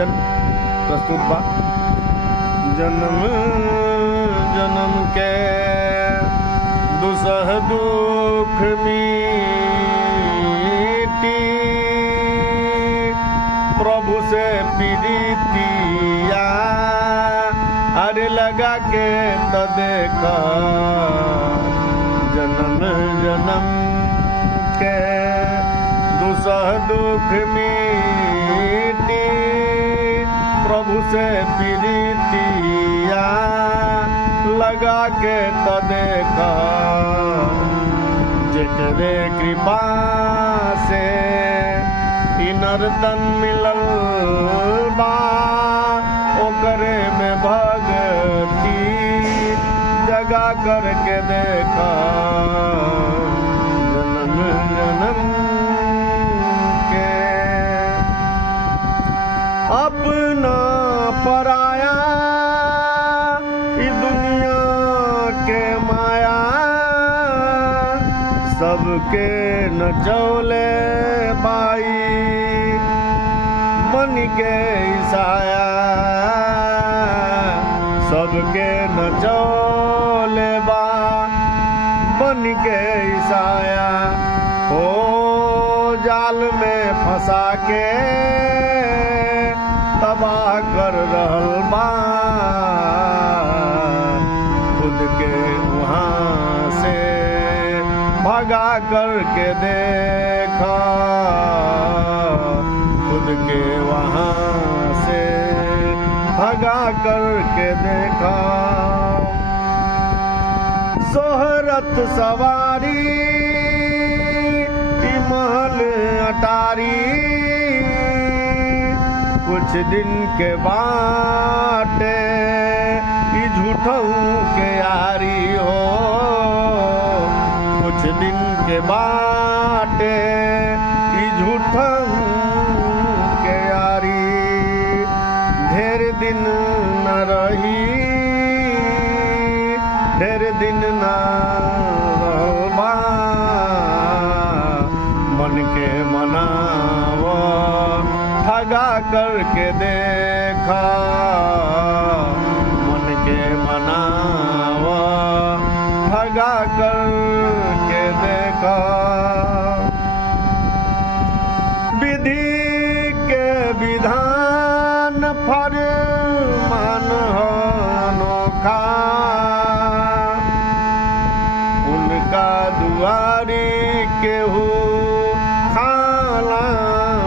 भजन प्रस्तुत बा। जन्म जन्म के दुसह दुख मीटी, प्रभु से प्रीतिया अरे लगा के तो देखा। जन्म जन्म के दुसह दुख मीटी, प्रभु से प्रीतिया लगा के तो देखा। जेकरे कृपा से नर्तन मिलल बा, ओकरे में भगती जगा करके देखा। जन्म जन्म के अपना पराया ई दुनिया के माया, सबके नचौले बाई मन के ईसाया। सबके नचौले बा मन के ईसाया, ओ जाल में फंसा के तबाह कर रहल बा। खुद के वहाँ से भगा करके देखा। खुद के वहाँ से भगा करके देखा। शोहरत सवारी महल अटारी, कुछ दिन के बाटे झूठों के यारी हो। कुछ दिन के बाटे झूठों के यारी, ढेर दिन न रही ढेर दिन न रहबा। मन के मनाव ठगा करके देखा। मन के मनाव ठगा करके देखा। विधि के विधान फरमान अनोखा, उनका दुआरी केहू खाला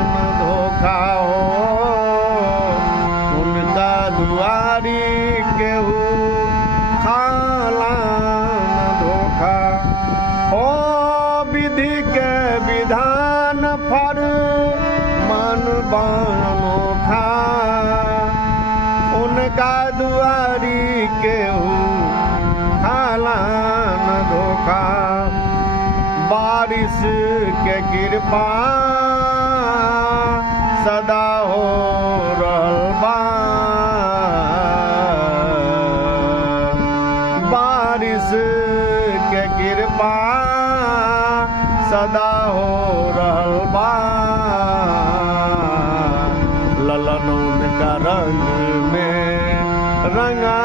न धोखा हो। उनका दुआरी केहू खाला न धोखा हो। विधि के विधान फरमान अनोखा, उनका दुआरी केहू खाला न धोखा। बारिश के कृपा सदा हो रहल बा। बारिश के कृपा सदा हो रहल बा। ललनौन का रंग में रंगा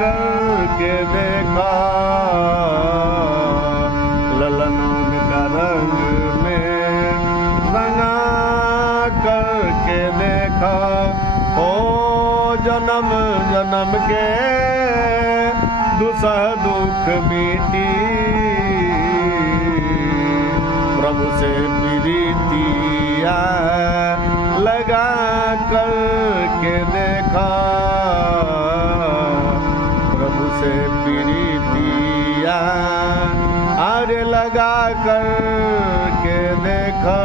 करके देखा। ललनौन का रंग में रंगा करके देखा। ओ जन्म जन्म के दुसह दुख मिटी, प्रभु से प्रीतिया लगा करके देखा। प्रभु से प्रीतिया अरे लगा करके देखा।